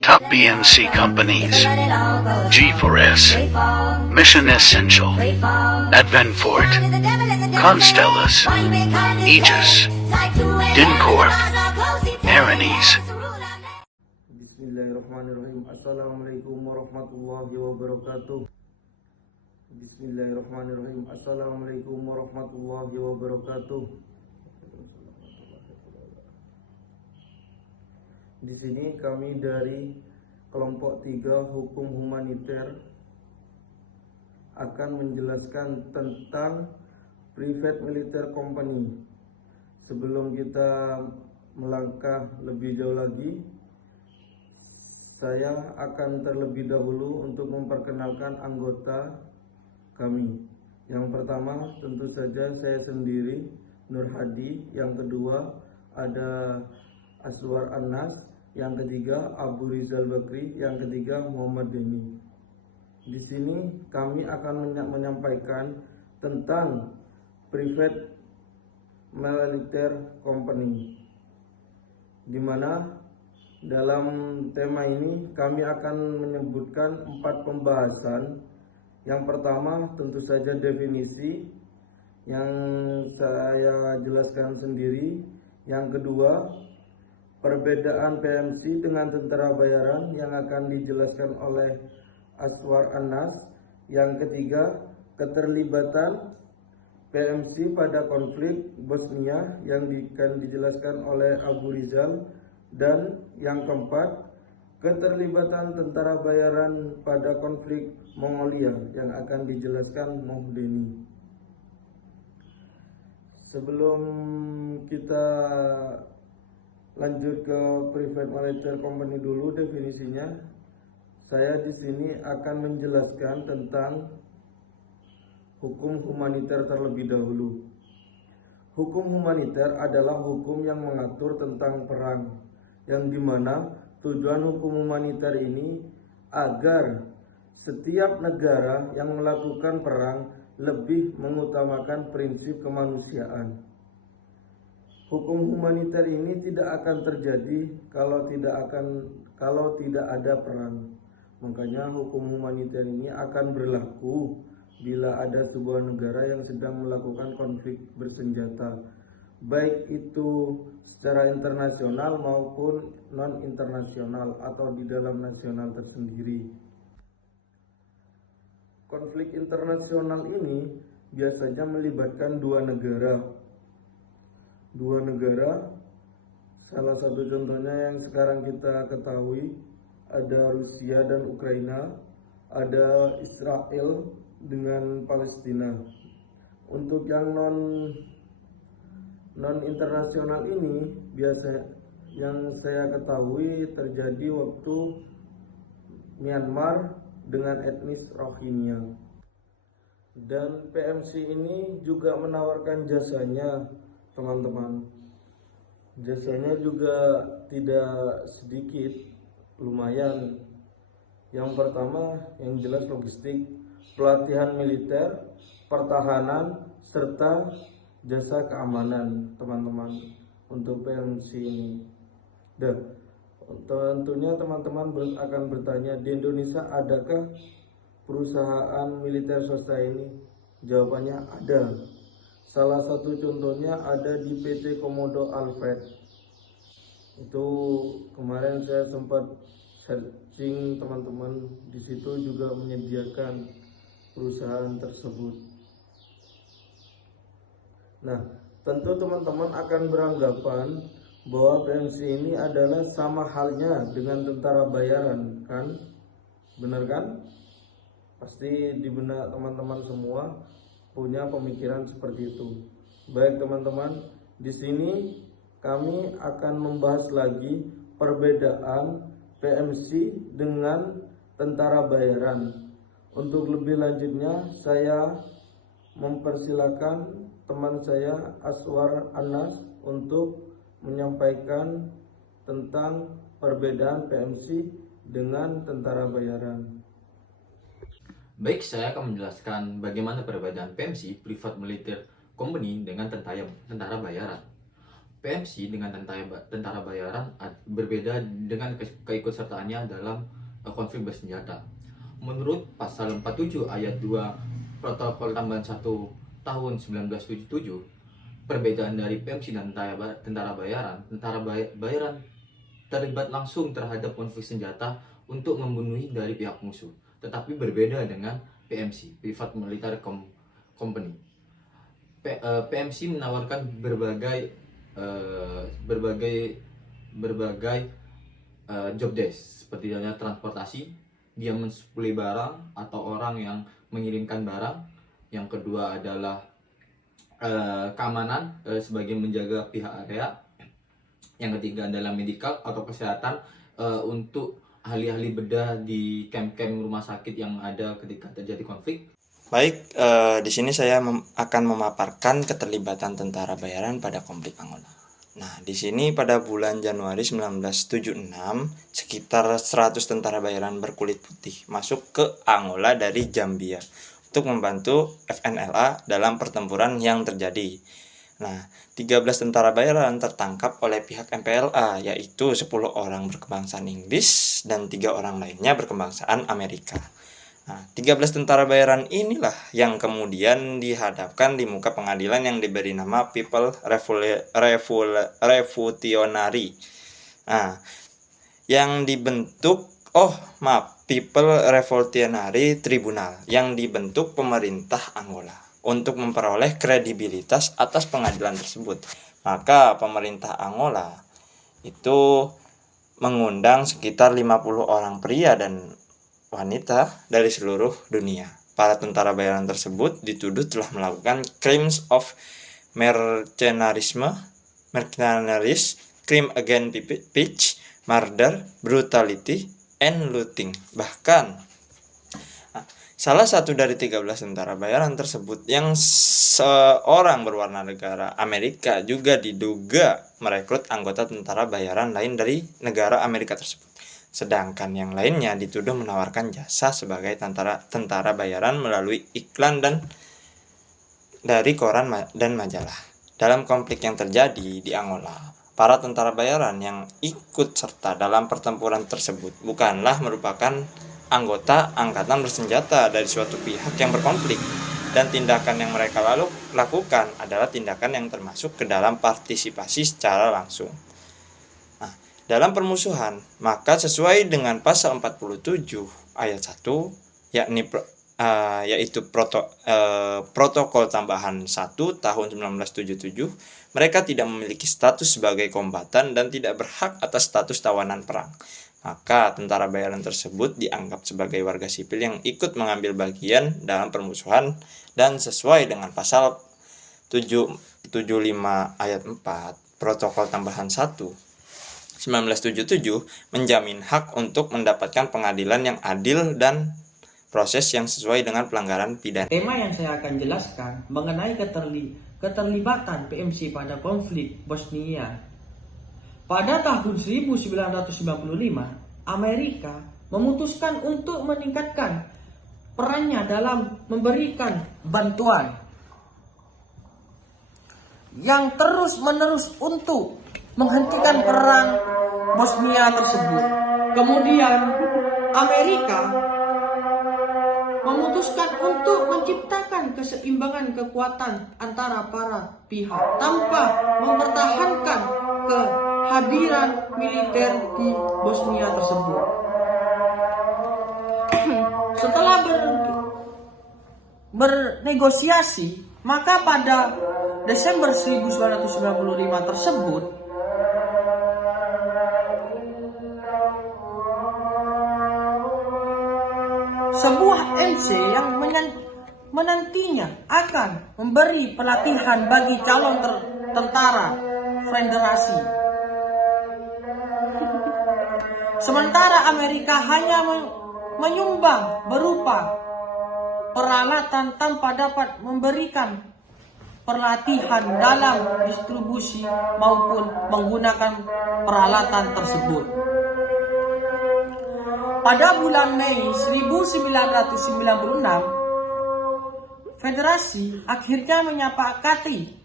Top BNC companies: G4S, Mission Essential, Adventfort, Constellas, Aegis, Dincorp, Aranes. Bismillahirrahmanirrahim. Assalamualaikum warahmatullahi wabarakatuh. Bismillahirrahmanirrahim. Assalamualaikum warahmatullahi wabarakatuh. Di sini kami dari kelompok 3 hukum humaniter akan menjelaskan tentang private military company. Sebelum kita melangkah lebih jauh lagi, saya akan terlebih dahulu untuk memperkenalkan anggota kami. Yang pertama tentu saja saya sendiri, Nur Hadi. Yang kedua ada Aswar Anas. Yang ketiga Abu Rizal Bakri. Yang ketiga Muhammad Deni. Di sini kami akan menyampaikan tentang private military company, di mana dalam tema ini kami akan menyebutkan 4 pembahasan. Yang pertama tentu saja definisi yang saya jelaskan sendiri. Yang kedua, perbedaan PMC dengan tentara bayaran yang akan dijelaskan oleh Aswar Anas. Yang ketiga, keterlibatan PMC pada konflik Bosnia yang akan dijelaskan oleh Abu Rizal. Dan yang keempat, keterlibatan tentara bayaran pada konflik Mongolia yang akan dijelaskan Muhdeni. Sebelum kita lanjut ke private military company dulu definisinya, saya di sini akan menjelaskan tentang hukum humaniter terlebih dahulu. Hukum humaniter adalah hukum yang mengatur tentang perang, yang dimana tujuan hukum humaniter ini agar setiap negara yang melakukan perang lebih mengutamakan prinsip kemanusiaan. Hukum humaniter ini tidak akan terjadi kalau tidak ada perang. Makanya hukum humaniter ini akan berlaku bila ada sebuah negara yang sedang melakukan konflik bersenjata, baik itu secara internasional maupun non internasional atau di dalam nasional tersendiri. Konflik internasional ini biasanya melibatkan dua negara. Salah satu contohnya yang sekarang kita ketahui ada Rusia dan Ukraina, ada Israel dengan Palestina. Untuk yang non internasional ini biasa yang saya ketahui terjadi waktu Myanmar dengan etnis Rohingya. Dan PMC ini juga menawarkan jasanya, teman-teman. Jasanya juga tidak sedikit, lumayan. Yang pertama yang jelas logistik, pelatihan militer, pertahanan, serta jasa keamanan, teman-teman, untuk PMC ini. Dan tentunya teman-teman akan bertanya, di Indonesia adakah perusahaan militer swasta ini? Jawabannya ada. Salah satu contohnya ada di PT Komodo Alfred. Itu kemarin saya sempat searching, teman-teman, di situ juga menyediakan perusahaan tersebut. Nah, tentu teman-teman akan beranggapan bahwa PMC ini adalah sama halnya dengan tentara bayaran, kan? Benar kan? Pasti di benak teman-teman semua punya pemikiran seperti itu. Baik teman-teman, di sini kami akan membahas lagi perbedaan PMC dengan tentara bayaran. Untuk lebih lanjutnya saya mempersilakan teman saya Aswar Anas untuk menyampaikan tentang perbedaan PMC dengan tentara bayaran. Baik, saya akan menjelaskan bagaimana perbedaan PMC, Private Military Company, dengan tentara bayaran. PMC dengan tentara bayaran berbeda dengan keikutsertaannya dalam konflik bersenjata. Menurut pasal 47 ayat 2 Protokol Tambahan 1 tahun 1977, perbedaan dari PMC dan tentara bayaran terlibat langsung terhadap konflik senjata untuk membunuhi dari pihak musuh, tetapi berbeda dengan PMC, Private Military Company. PMC menawarkan berbagai job desk, seperti halnya transportasi, dia mensuplai barang atau orang yang mengirimkan barang. Yang kedua adalah keamanan sebagai menjaga pihak area. Yang ketiga adalah medical atau kesehatan untuk ahli-ahli bedah di camp-camp rumah sakit yang ada ketika terjadi konflik. Baik, di sini saya akan memaparkan keterlibatan tentara bayaran pada konflik Angola. Nah, di sini pada bulan Januari 1976, sekitar 100 tentara bayaran berkulit putih masuk ke Angola dari Zambia untuk membantu FNLA dalam pertempuran yang terjadi. Nah, 13 tentara bayaran tertangkap oleh pihak MPLA, yaitu 10 orang berkebangsaan Inggris dan 3 orang lainnya berkebangsaan Amerika. Nah, 13 tentara bayaran inilah yang kemudian dihadapkan di muka pengadilan yang diberi nama People Revolutionary. Nah, yang dibentuk People Revolutionary Tribunal yang dibentuk pemerintah Angola untuk memperoleh kredibilitas atas pengadilan tersebut. Maka pemerintah Angola itu mengundang sekitar 50 orang pria dan wanita dari seluruh dunia. Para tentara bayaran tersebut dituduh telah melakukan crimes of mercenarism, crime against peace, murder, brutality, and looting. Bahkan salah satu dari 13 tentara bayaran tersebut yang seorang berwarna negara Amerika juga diduga merekrut anggota tentara bayaran lain dari negara Amerika tersebut. Sedangkan yang lainnya dituduh menawarkan jasa sebagai tentara bayaran melalui iklan dan dari koran dan majalah. Dalam konflik yang terjadi di Angola, para tentara bayaran yang ikut serta dalam pertempuran tersebut bukanlah merupakan anggota angkatan bersenjata dari suatu pihak yang berkonflik, dan tindakan yang mereka lakukan adalah tindakan yang termasuk ke dalam partisipasi secara langsung. Nah, dalam permusuhan, maka sesuai dengan pasal 47 ayat 1, yaitu Protokol Tambahan 1 tahun 1977, mereka tidak memiliki status sebagai kombatan dan tidak berhak atas status tawanan perang. Maka tentara bayaran tersebut dianggap sebagai warga sipil yang ikut mengambil bagian dalam permusuhan, dan sesuai dengan pasal 775 ayat 4 Protokol Tambahan 1 1977 menjamin hak untuk mendapatkan pengadilan yang adil dan proses yang sesuai dengan pelanggaran pidana. Tema yang saya akan jelaskan mengenai keterlibatan PMC pada konflik Bosnia. Pada tahun 1995, Amerika memutuskan untuk meningkatkan perannya dalam memberikan bantuan yang terus-menerus untuk menghentikan perang Bosnia tersebut. Kemudian Amerika memutuskan untuk menciptakan keseimbangan kekuatan antara para pihak tanpa mempertahankan kehadiran militer di Bosnia tersebut. Setelah bernegosiasi, maka pada Desember 1995 tersebut sebuah MC yang menantinya akan memberi pelatihan bagi calon tentara federasi. Sementara Amerika hanya menyumbang berupa peralatan tanpa dapat memberikan pelatihan dalam distribusi maupun menggunakan peralatan tersebut. Pada bulan Mei 1996, Federasi akhirnya menyepakati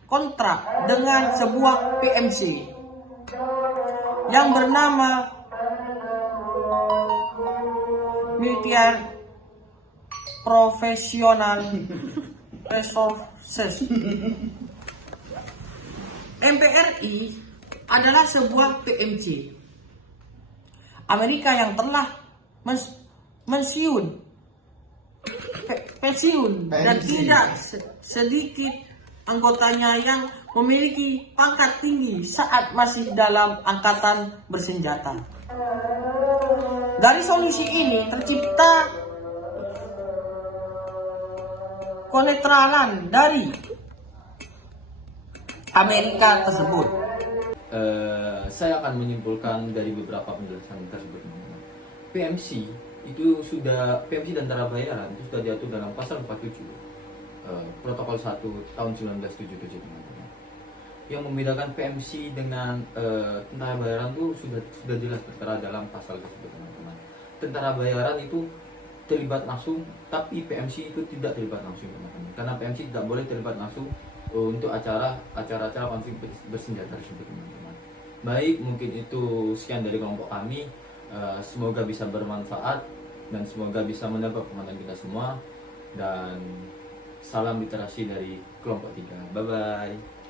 kontrak dengan sebuah PMC yang bernama Military Professional Resources. MPRI adalah sebuah PMC Amerika yang telah pensiun dan tidak sedikit anggotanya yang memiliki pangkat tinggi saat masih dalam angkatan bersenjata. Dari solusi ini tercipta konetralan dari Amerika tersebut. Saya akan menyimpulkan dari beberapa penjelasan tersebut, teman-teman. PMC dan tentara bayaran itu sudah diatur dalam pasal 47 Protokol 1 tahun 1977, teman-teman. Yang membedakan PMC dengan tentara bayaran itu sudah jelas tertera dalam pasal tersebut, teman-teman. Tentara bayaran itu terlibat langsung, tapi PMC itu tidak terlibat langsung, teman-teman. Karena PMC tidak boleh terlibat langsung untuk acara-acara konflik bersenjata tersebut, teman-teman. Baik, mungkin itu sekian dari kelompok kami. Semoga bisa bermanfaat dan semoga bisa menambah pemahaman kita semua. Dan salam literasi dari kelompok 3. Bye bye.